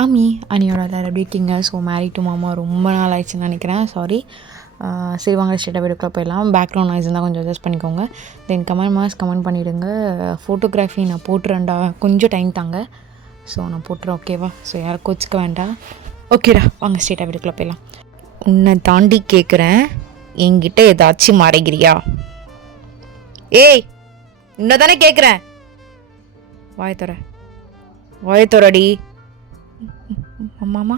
ஆமி அனியோட எல்லாரும் எப்படி இருக்கீங்க? ஸோ மேரிட் டு மாமா ரொம்ப நாள் ஆயிடுச்சுன்னு நினைக்கிறேன். சாரி. சரி வாங்க ஸ்ட்ரெயிட்டாக வீடியோக்குள்ளே போயிடலாம். பேக்ரவுண்ட் நாய்ஸ் இருந்தால் கொஞ்சம் அட்ஜஸ்ட் பண்ணிக்கோங்க. தென் கமெண்ட் பண்ணிவிடுங்க. ஃபோட்டோகிராஃபி நான் போட்டுறேன்டா, கொஞ்சம் டைம் தாங்க. ஸோ நான் போட்டுறேன், ஓகேவா? ஸோ யாரும் கோச்சிக்க வேண்டாம். ஓகேடா, வாங்க ஸ்ட்ரெயிட்டாக வீடியோக்குள்ளே போயிடலாம். உன்னை தாண்டி கேட்குறேன், என்கிட்ட ஏதாச்சும் மறைகிறியா? ஏய், உன்னை தானே கேட்குறேன். வாயத்தோரடி. மாமா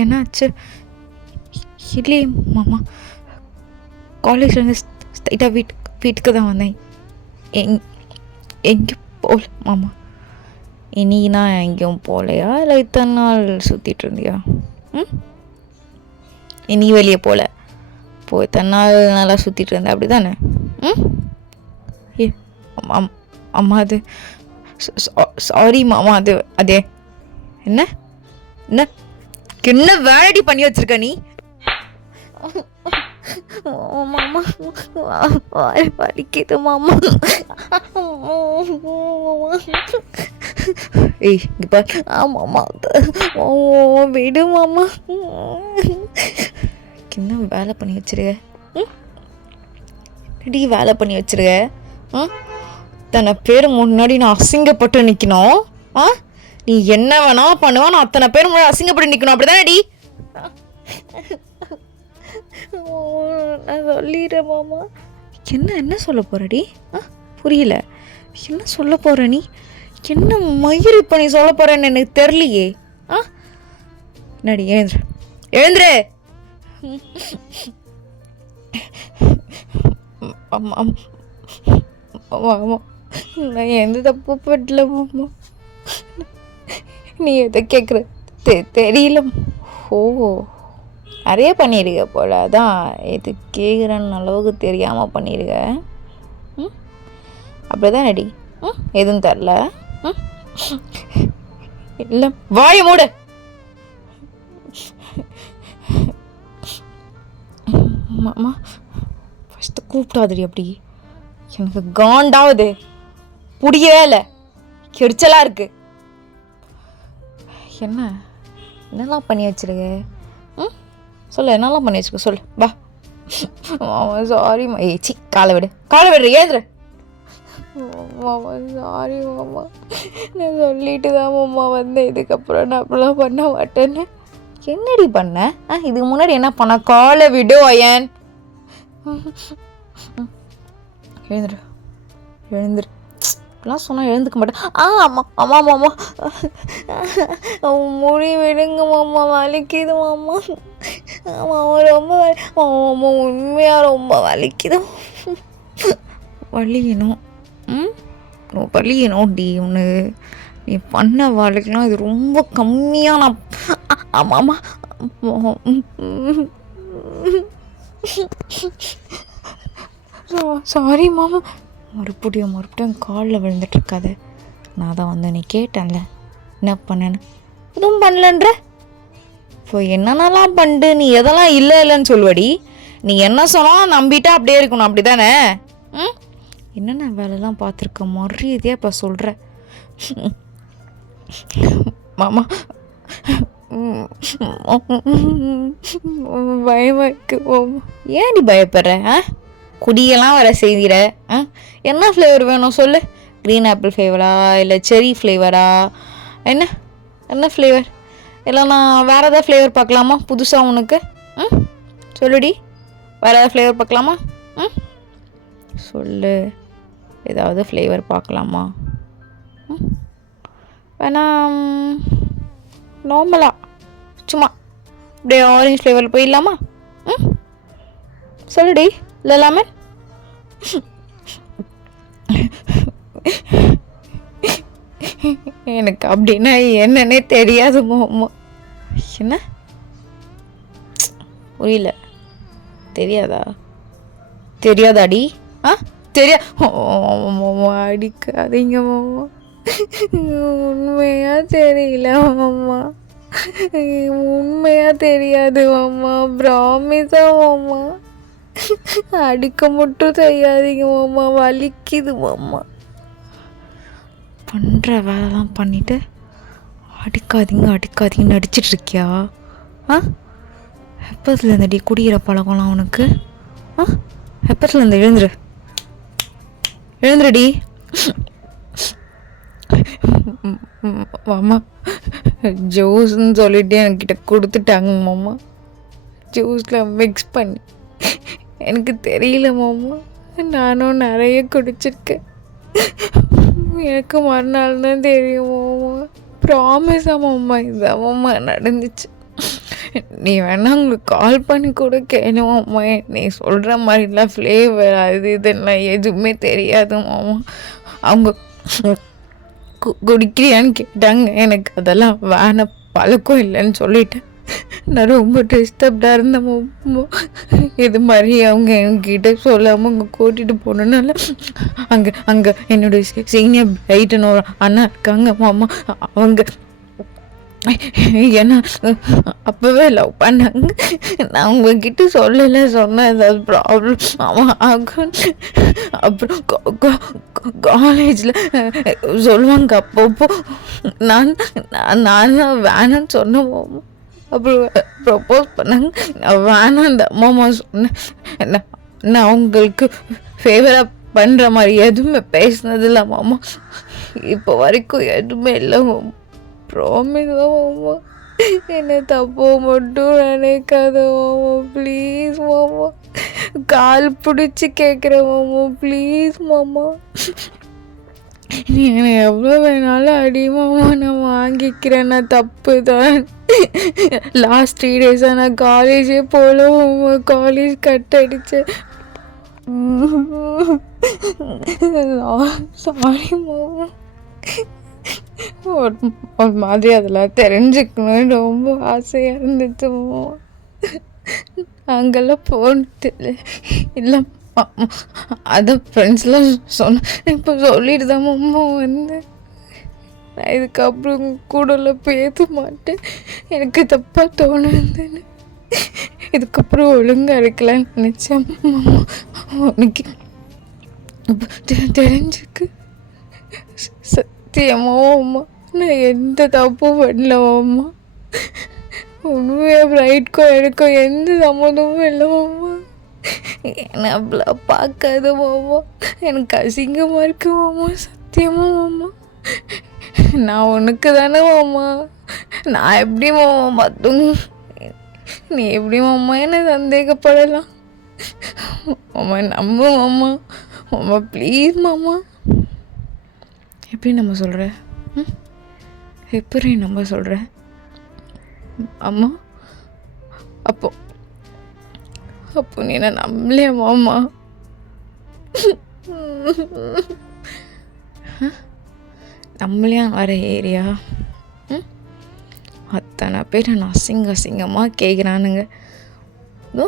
என்னாச்சு? இல்லையே மாமா, காலேஜ்லேருந்து ஸ்ட்ரைட்டாக வீட்டுக்கு தான் வந்தேன். எங்கே போகல மாமா. இனினா எங்கேயும் போகலையா? இல்லை இத்தனை நாள் சுற்றிட்டு இருந்தியா? இனி வெளியே போகல, இத்தனை நாள் நல்லா சுற்றிட்டு இருந்தேன் அப்படி தானே? ஏ அம்மா, அது சாரி மாமா. அதே என்ன என்ன என்ன வேலைடி பண்ணி வச்சிருக்க நீ? மாமா வலிக்குது மாமா. ஏய் இப்போ மாமா விடு மாமா. என்ன வேலை பண்ணி வச்சிருக்க? வேலை பண்ணி வச்சிருக்க? அத்தனை பேர் முன்னாடி நான் அசிங்கப்பட்டு நிற்கணும். நீ என்ன வேணா பண்ணுவா, நான் அத்தனை பேர் முன்னாடி அசிங்கப்பட்டு நிற்கணும், அப்படிதானடி? நான் சொல்லிடுறேன் மாமா. என்ன சொல்ல போறடி? புரியல. என்ன சொல்ல போற நீ? என்ன மயிர் இப்போ நீ சொல்ல போறேன்னு எனக்கு தெரியலையே. நடி எழுந்துரு. நான் எந்த தப்பு பண்ணல மாமா. நீ எதை கேட்குற தெரியல. ஓ, நிறைய பண்ணியிருக்க போல, அதான் எது கேட்குறன்னு அளவுக்கு தெரியாமல் பண்ணியிருக்க. அப்படிதான் நடி. எதுவும் தரல. இல்லை, வாய மூடு. மாமா ஃபஸ்ட்டு கூப்பிட்டாதுடி. அப்படி எனக்கு காண்டாவது புரியவே இல்லை, கெடிச்சலாக இருக்கு. என்னெல்லாம் பண்ணி வச்சிருக்க? சொல்லு, என்னெல்லாம் பண்ணி வச்சுக்க சொல்லு. வா மாமா, சாரி மா. ஏச்சி, காலை விடு ஏந்திர. மாமா சாரி மாமா, நான் சொல்லிட்டு தான் மாமா வந்தேன். இதுக்கப்புறம் நான் அப்படிலாம் பண்ண மாட்டேன்னு. என்னடி பண்ண? இதுக்கு முன்னாடி என்ன பண்ண? காலை விடு அயன். எழுந்துரு. இப்படிலாம் சொன்னால் எழுந்துக்க மாட்டேன். ஆமாம் மாமா, முடி விடுங்க மாமா, வலிக்குது மாமா. ஆமாம், ரொம்ப மாமா, உண்மையாக ரொம்ப வலிக்குது. வலிக்கணும் டி ஒன்று. நீ பண்ண வேலைக்கெலாம் இது ரொம்ப கம்மியாக. நான் ஆமாம் சாரி மாமா. மறுபடியும் காலில் விழுந்துட்டுருக்காது. நான் தான் வந்து நீ கேட்டேன்ல என்ன பண்ணேன்னு. எதுவும் பண்ணலன்ற. இப்போ என்னென்னலாம் பண்ணிட்டு நீ எதெல்லாம் இல்லைன்னு சொல்லுவடி. நீ என்ன சொன்னாலும் நம்பிட்டா அப்படியே இருக்கணும், அப்படி தானே? என்னென்ன வேலைலாம் பார்த்துருக்க மரியாதையாக இப்போ சொல்கிற. மாமா பயமாக இருக்கு. ஏன் நீ பயப்படுற? குடியெல்லாம் வர செய்திட. என்ன ஃப்ளேவர் வேணும் சொல்லு. க்ரீன் ஆப்பிள் ஃப்ளேவரா, இல்லை செரி ஃப்ளேவரா? என்ன ஃப்ளேவர்? இல்லை நான் வேறு ஏதாவது ஃப்ளேவர் பார்க்கலாமா புதுசாக உனக்கு? சொல்லுடி, வேறு ஏதாவது ஃப்ளேவர் பார்க்கலாமா? சொல்லு, ஏதாவது ஃப்ளேவர் பார்க்கலாமா? வேணா நார்மலாக சும்மா அப்படியே ஆரஞ்சு ஃப்ளேவரில் போயிடலாமா? சொல்லுடி. இல்லை லெமன்? எனக்கு அப்படின்னா என்னன்னே தெரியாது மாமா. என்ன புரியல? தெரியாதாடி? அடிக்காதீங்க மாமா, உண்மையா தெரியல மாமா, உண்மையா தெரியாது மாமா, ப்ராமிஸா மாமா. அடிக்க மட்டும் செய்யாதீங்க மாமா, வலிக்குது மாமா. பண்ணுற வேலைலாம் பண்ணிவிட்டு அடிக்காதீங்க அடிக்காதீங்கன்னு அடிச்சிட்டு இருக்கியா? ஆ, எப்பத்துல இருந்தடி குடிக்கிற பழக்கம்லாம் உனக்கு? ஆ, எப்பத்துல இருந்து? எழுந்துருடி. மாமா ஜூஸ்ன்னு சொல்லிட்டு என்கிட்ட கொடுத்துட்டாங்க மாமா. ஜூஸில் மிக்ஸ் பண்ணி எனக்கு தெரியல மாமா. நானும் நிறைய குடிச்சிருக்கேன். எனக்கு மறுநாள் தான் தெரியும் மாமா. ப்ராமிஸா மாமா, இதான் மாமா நடந்துச்சு. நீ வேணா உங்களுக்கு கால் பண்ணி கூட கேளு மாமா. நீ சொல்கிற மாதிரிலாம் ஃப்ளேவர் அது இதெல்லாம் எதுவுமே தெரியாது மாமா. அவங்க குடிக்கிறியான்னு கேட்டாங்க. எனக்கு அதெல்லாம் வேணாம், பழக்கம் இல்லைன்னு சொல்லிட்டேன். நான் ரொம்ப டிஸ்டர்ப்டாக இருந்தேன் மாமா. இது மாதிரி அவங்க என்கிட்ட சொல்லாமல் அவங்க கூட்டிகிட்டு போனனால அங்கே என்னுடைய சீனியர் பிரைட்டுன்னு ஒரு அண்ணா இருக்காங்க மாமா. அவங்க ஏன்னா அப்போவே லவ் பண்ணாங்க. நான் உங்ககிட்ட சொல்லலை, சொன்னேன் ஏதாவது ப்ராப்ளம் அவன் ஆகும். அப்புறம் காலேஜில் சொல்லுவாங்க. அப்பப்போ நான் தான் வேணான்னு சொன்னேன். அப்புறம் ப்ரப்போஸ் பண்ணாங்க. நான் வேணாம் அந்த அம்மா சொன்னேன். நான் அவங்களுக்கு ஃபேவராக பண்ணுற மாதிரி எதுவுமே பேசினதில்ல மாமா. இப்போ வரைக்கும் எதுவுமே இல்லை மாமா. ப்ராமிஸ் மாமா. என்ன தப்போ மட்டும் நினைக்காத மாமா, ப்ளீஸ் மாமா. கால் பிடிச்சி கேட்குறேன் மாமா, ப்ளீஸ் மாமா. நீ என்னை எவ்வளோ வேணாலும் அடி மாமா, நான் வாங்கிக்கிறேன். நான் தப்பு தான். லாஸ்ட் 3 days நான் காலேஜே போகல மாமா. காலேஜ் கட் அடித்தேன். சாரி மாமா. ஒரு மாதிரி அதெல்லாம் தெரிஞ்சுக்கணும்னு ரொம்ப ஆசையாக இருந்துச்சு மாமா. அங்கெல்லாம் போனது இல்லை. அதான் ஃப்ரெண்ட்ஸ்லாம் சொன்னேன். இப்போ சொல்லிட்டு தான் மாமா வந்தேன். நான் இதுக்கப்புறம் கூடலாம் பேச மாட்டேன். எனக்கு தப்பாக தோணுதுன்னு இதுக்கப்புறம் ஒழுங்காக இருக்கலான்னு நினச்சேன் மாமா. உனக்கு தெரிஞ்சுக்கு சத்தியமாம்மா நான் எந்த தப்பும் பண்ணல மாமா. உண்மையாக பிரைட்க்கும் எனக்கும் எந்த சம்மந்தமும் இல்லை மாமா. என்னை அப்படிலாம் பார்க்காத மாமா. எனக்கு அசிங்கமாக இருக்கு மாமா. சத்தியமா மாமா. நான் உனக்கு தானே மாமா. நான் எப்படி மாமா மற்றவங்க நீ எப்படி மாமா என்ன சந்தேகப்படலாம் மாமா? நம்பு மாமா. மாமா ப்ளீஸ் மாமா. எப்படி நம்ம சொல்கிற? எப்படி நம்ப சொல்கிற அம்மா? அப்போ நீ என்ன நம்பலையா மாமா? நம்மளையா வர ஏரியா அத்தனை பேர் நான் அசிங்கமாக கேட்குறானுங்க. இதோ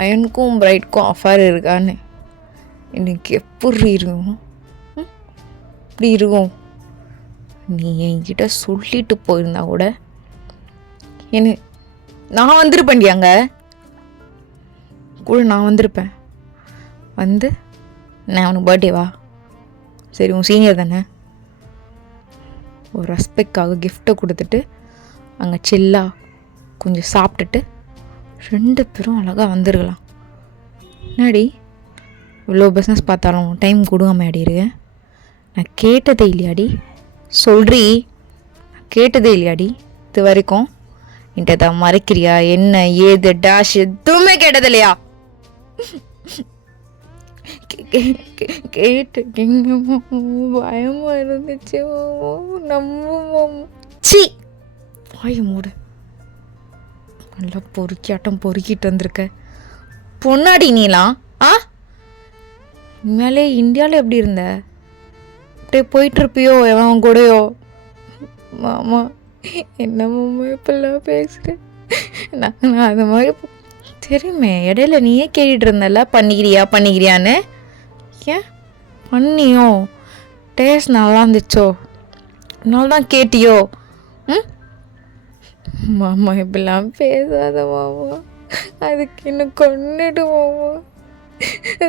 அயனுக்கும் பிரைட்க்கும் அஃபேர் இருக்கான்னு. எனக்கு எப்படி இருக்கும்? இப்படி இருக்கும். நீ என்கிட்ட சொல்லிட்டு போயிருந்தா கூட நான் வந்திருப்பேன்டியாங்க கூட. நான் வந்திருப்பேன். வந்து நான் உனக்கு பர்த்டேவா? சரி, உன் சீனியர் தானே, ஒரு ரெஸ்பெக்டாக கிஃப்ட்டை கொடுத்துட்டு அங்கே சில்லாக கொஞ்சம் சாப்பிட்டுட்டு 2 பேரும் அழகாக வந்துருக்கலாம். என்னடி இவ்வளோ பிஸ்னஸ் பார்த்தாலும் டைம் கொடுக்காம ஆடி இருக்கேன்? நான் கேட்டதே இல்லையாடி? சொல்கிறீ, கேட்டதே இல்லையாடி இது வரைக்கும்? என்கிட்ட தான் மறைக்கிறியா? என்ன ஏது டேஷ் எதுவுமே கேட்டது இல்லையா? கேட்டுக்கிங்க பயமாக இருந்துச்சு நம்ம. சி வாய மூடு. நல்லா பொறுக்கிட்டு வந்திருக்க பொன்னாடி நீலாம். உண்மையாலே இந்தியாவில் எப்படி இருந்த? அப்படியே போயிட்டுருப்பியோ எவன் கூடயோ? மாமா என்ன மாமா இப்பெல்லாம் பேசுகிறேன்? நான் அது மாதிரி தெரியுமே. இடையில நீயே கேட்டுட்டு இருந்தல பண்ணிக்கிறியான்னு. ஏன் பண்ணியோ? டேஸ்ட் நல்லா இருந்துச்சோ? அதனால தான் கேட்டியோ? மாமா இப்பெல்லாம் பேசாத மாமா. அதுக்கு இன்னும் கொண்டுடு மாமா.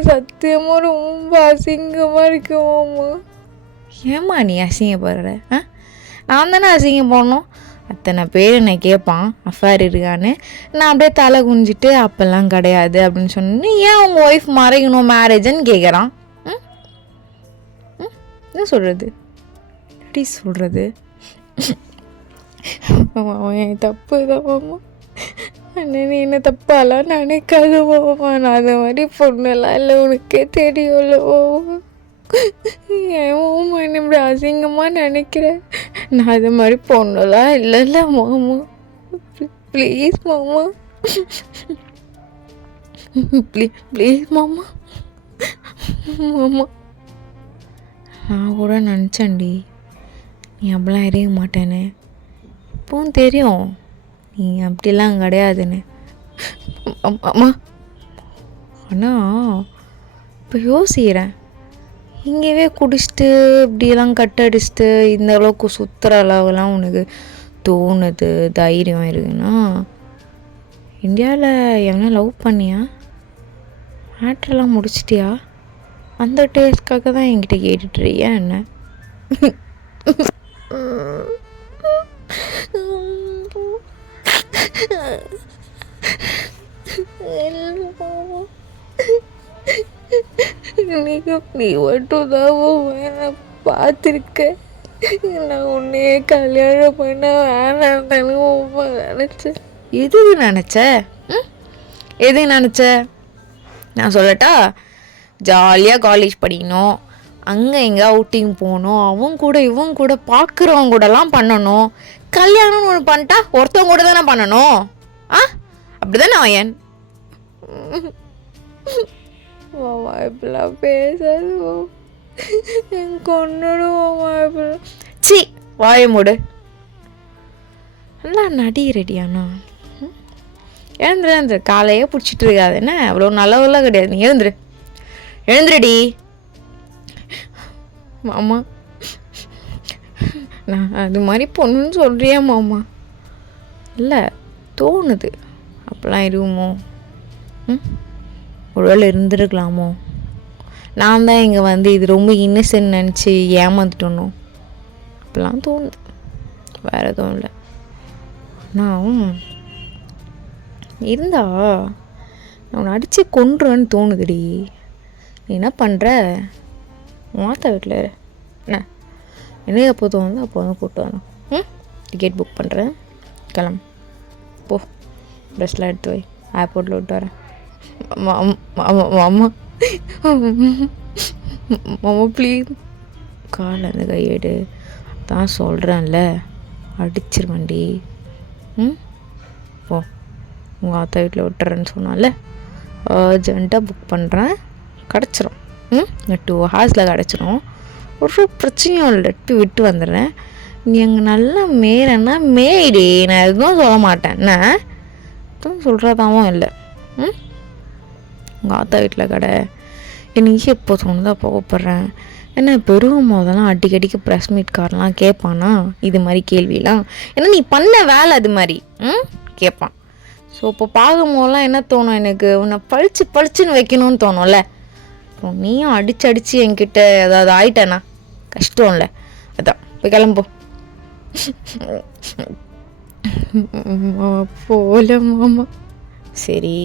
சத்தியமாக ரொம்ப அசிங்கமாக இருக்கு மாமா. ஏம்மா நீ அசிங்கப்படுற? நான் தானே அசிங்கம் போடணும். அத்தனை பேர் என்னை கேட்பான் அஃபேர் இருக்கான்னு. நான் அப்படியே தலை குஞ்சிட்டு அப்போல்லாம் கிடையாது அப்படின்னு சொன்னேன். ஏன் உங்கள் ஒய்ஃப் மறைக்கணும் மேரேஜ்ன்னு கேட்குறான். என்ன சொல்கிறது, எப்படி சொல்கிறது? என் தப்பு தான் மாமா. அண்ணன் என்ன தப்பாலாம் நினைக்காத மாமா. நான் அது மாதிரி பொண்ணெல்லாம் இல்லை, உனக்கே தெரியும்ல மாமா. ஏன் மாமா என்ன இப்படி அசிங்கமாக நினைக்கிறேன்? நான் அது மாதிரி பொண்ணெல்லாம் இல்லைல்ல மாமா. ப்ளீஸ் மாமா, ப்ளீஸ் மாமா. மாமா நான் கூட நினச்சேன்டி நீ அப்படிலாம் எறிய மாட்டேன்னு. இப்போவும் தெரியும் நீ அப்படிலாம் கிடையாதுன்னு. அம்மா ஆனால் இப்போ யோசிக்கிறேன், இங்கேயே குடிச்சிட்டு இப்படியெல்லாம் கட்டடிச்சிட்டு இந்த அளவுக்கு சுற்றுற அளவுலாம் உனக்கு தோணுது, தைரியம் இருக்குன்னா இந்தியாவில் எவனா லவ் பண்ணியா? மேட்ரெல்லாம் முடிச்சிட்டியா? அந்த டேஸ்ட்காக தான் என்கிட்ட கேட்டுட்ருக்கியா என்ன? நீ மட்டும் தான் பார்த்துருக்க. நான் உன்னையே கல்யாணம் பண்ண வேணாம் நினச்சேன். எதுக்கு நினச்ச? எதுக்கு நினச்ச நான் சொல்லட்டா? ஜாலியாக காலேஜ் படிக்கணும், அங்கே எங்கே அவுட்டிங் போகணும், அவங்க கூட இவங்க கூட பார்க்குறவங்க கூடலாம் பண்ணணும். கல்யாணம்னு ஒன்று பண்ணிட்டா ஒருத்தவங்க கூட தானே பண்ணணும். அப்படி தானே அவன் மாமா இப்பெல்லாம் பேசாது கொண்டுடுவோம். சி வாய மூடு. நல்லா நடி ரெடியாண்ணா. எழுந்துரு, காலையே பிடிச்சிட்டு இருக்காது என்ன? அவ்வளோ நல்லவெல்லாம் கிடையாது. நீ எழுந்துருடி மாமா. நான் அது மாதிரி பொண்ணுன்னு சொல்கிறியா மாமா? இல்லை தோணுது, அப்போல்லாம் இருக்குமோ? ஒருவேளை இருந்துருக்கலாமோ? நான் தான் இங்கே வந்து இது ரொம்ப இன்னசென்ட் நினச்சி ஏமாந்துட்டோனோ? அப்போல்லாம் தோணுது, வேறு எதுவும் இல்லை. நான் இருந்தா நான் உன்னை அடித்து கொன்றுவேன்னு தோணுதுடி. நீ என்ன பண்ணுற? மாத்தா வீட்டில் என்ன என்ன எப்போ தோணுது அப்போ வந்து கூப்பிட்டு வரணும். டிக்கெட் புக் பண்ணுறேன், கிளம்பு போ. ட்ரெஸ்லாம் எடுத்து வை, ஏர்போர்ட்டில் விட்டு வரேன். மாமா மாமா ப்ளீஸ், கால் அந்த கையெடு. தான் சொல்கிறேன்ல அடிச்சிருவண்டி. போ, உங்கள் ஆத்தா வீட்டில் விட்டுறேன்னு சொன்னால அர்ஜெண்ட்டாக புக் பண்ணுறேன், கிடச்சிரும். 2 ஹார்ஸில் கிடச்சிரும், ஒரு பிரச்சனையும் இல்லை. விட்டு வந்துடுறேன். நீ அங்கே நல்லா மேயறன்னா மேய்டி, நான் எதுவும் சொல்ல மாட்டேன். என்ன எதுவும் சொல்கிறதாவும் இல்லை. உங்கள் ஆத்தா வீட்டில் கடை எனக்கு எப்போ தோணுதோ அப்போ கூப்பிட்றேன். ஏன்னா பெருகும் போதெல்லாம் அடிக்கடிக்கு ப்ரெஸ் மீட் காரெலாம் கேட்பானா இது மாதிரி கேள்விலாம். ஏன்னா நீ பண்ண வேலை அது மாதிரி கேட்பான். ஸோ இப்போ பார்க்கும்போதெல்லாம் என்ன தோணும் எனக்கு, உன்னை பளிச்சுன்னு வைக்கணும்னு தோணும்ல. அப்புறம் நீயும் அடிச்சு என்கிட்ட ஏதாவது ஆயிட்டேனா கஷ்டம் இல்லை. அதான் போய் கிளம்போ. போல மாமா. சரி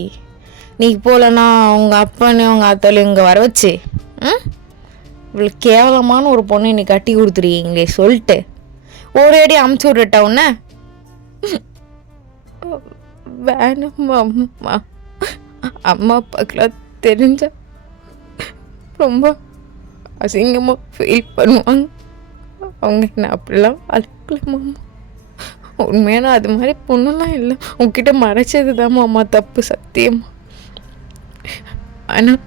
நீ போகலன்னா உங்கள் அப்பனையும் உங்கள் அத்தாலையும் இங்கே வர வச்சு இவ்வளோ கேவலமான ஒரு பொண்ணு நீ கட்டி கொடுத்துருக்கீங்களே சொல்லிட்டு ஒரே அடி அமுச்சு விட்றட்டா உன்ன? வேணாம் அம்மா, அம்மா அப்பாக்கெல்லாம் தெரிஞ்சா ரொம்ப அசிங்கமாக ஃபீல் பண்ணுவாங்க. அவங்க என்ன அப்படிலாம் வளர்க்கல மாமா. உண்மையான அது மாதிரி பொண்ணுலாம் இல்லை. உங்ககிட்ட மறைச்சது தான் மாமா தப்பு, சத்தியமா. ஆனால்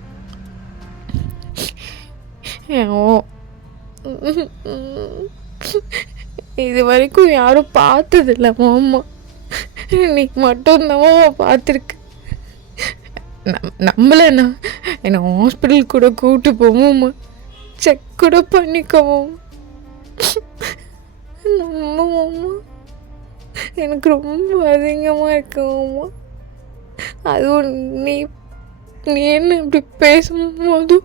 இது வரைக்கும் யாரும் பார்த்ததில்ல மாமா. நீ மட்டும்தான் பார்த்துருக்கு. நம்மளண்ணா என்னை ஹாஸ்பிட்டல் கூட கூப்பிட்டு போவோம்மா, செக் கூட பண்ணிக்கோமா. நம்பமாம்மா, எனக்கு ரொம்ப அதிகமாக இருக்குமாம்மா. அதுவும் நீ என்ன இப்படி பேசும்போது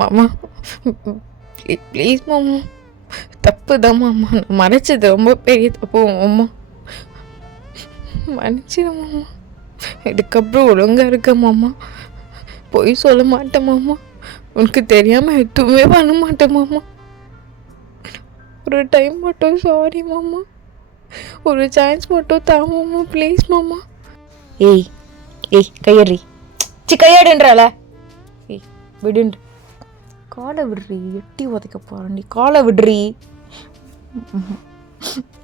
மாமா ப்ளீஸ் மாமா, தப்பு தான் மாமா, நான் மறைச்சது ரொம்ப பெரிய தப்பு மாமா, மன்னிச்சிடு மாமா. இதுக்கப்புறம் ஒழுங்காக இருக்க மாமா, பொய் சொல்ல மாட்டேன் மாமா, உனக்கு தெரியாமல் எதுவுமே பண்ண மாட்டேன் மாமா. ஒரு டைம் மட்டும் சாரி மாமா, ஒரு சான்ஸ் மட்டும் தா மாமா, ப்ளீஸ் மாமா. ஏய் ஏய் கையறி கையாடுன்றால, ஏய் விடுன்று, காலை விடுறி, எட்டி உதைக்க போகிறேன்டி, காலை விடுறி.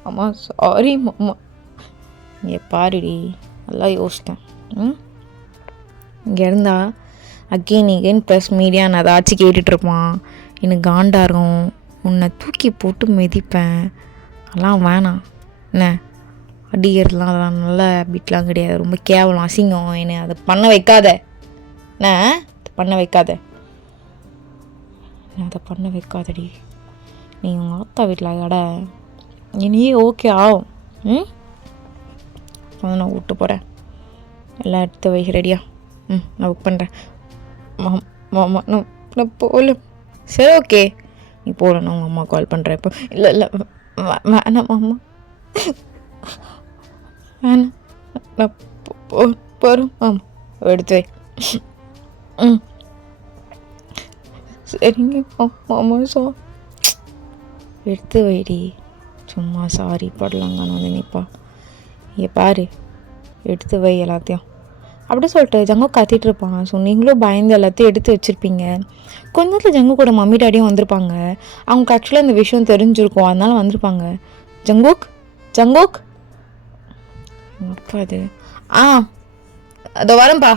அம்மா சாரி மாமா. இங்கே பாருடி, நல்லா யோசித்தேன். இங்கே இருந்தா அகெயின் ப்ளஸ் மீடியா நான் ஏதாச்சும் கேட்டுட்ருப்பான், எனக்கு காண்டாகும், உன்னை தூக்கி போட்டு மிதிப்பேன். அதெல்லாம் வேணாம் என்ன, அடிக்கிறதுலாம் அதெல்லாம் நல்ல ஹேபிட்லாம் கிடையாது, ரொம்ப கேவலம், அசிங்கம். என்னை அதை பண்ண வைக்காத என்ன, பண்ண வைக்காத, அதை பண்ண வைக்காதடி. நீ உங்கள் ஆத்தா வீட்டில் கடை இனியே ஓகே ஆகும். வந்து நான் விட்டு போகிறேன், எல்லாம் எடுத்து வை ரெடியா. நான் புக் பண்ணுறேன் மாமா. நான் போகல. சரி ஓகே, நீ போகல, நான் உங்கள் அம்மா கால் பண்ணுறேன் இப்போ. இல்லை வேணாம் மாமா, வேணாம், நான் போகிறேன் மாமா. எடுத்து வை. சரிங்க மாமா, எடுத்து வைடி. சும்மா சாரி படலாங்கன்னு வந்து நிற்பா. இங்கே பாரு, எடுத்து வை எல்லாத்தையும் அப்படி சொல்லிட்டு ஜங்கு கத்திட்டு இருப்பான். ஸோ நீங்களும் பயந்து எல்லாத்தையும் எடுத்து வச்சுருப்பீங்க. கொஞ்ச நேரத்தில் ஜங்கு கூட மம்மி டாடியும் வந்திருப்பாங்க. அவங்களுக்கு ஆக்சுவலாக இந்த விஷயம் தெரிஞ்சிருக்கும், அதனால வந்திருப்பாங்க. ஜங்கோக் அப்பா அது அதோ வரேன்ப்பா.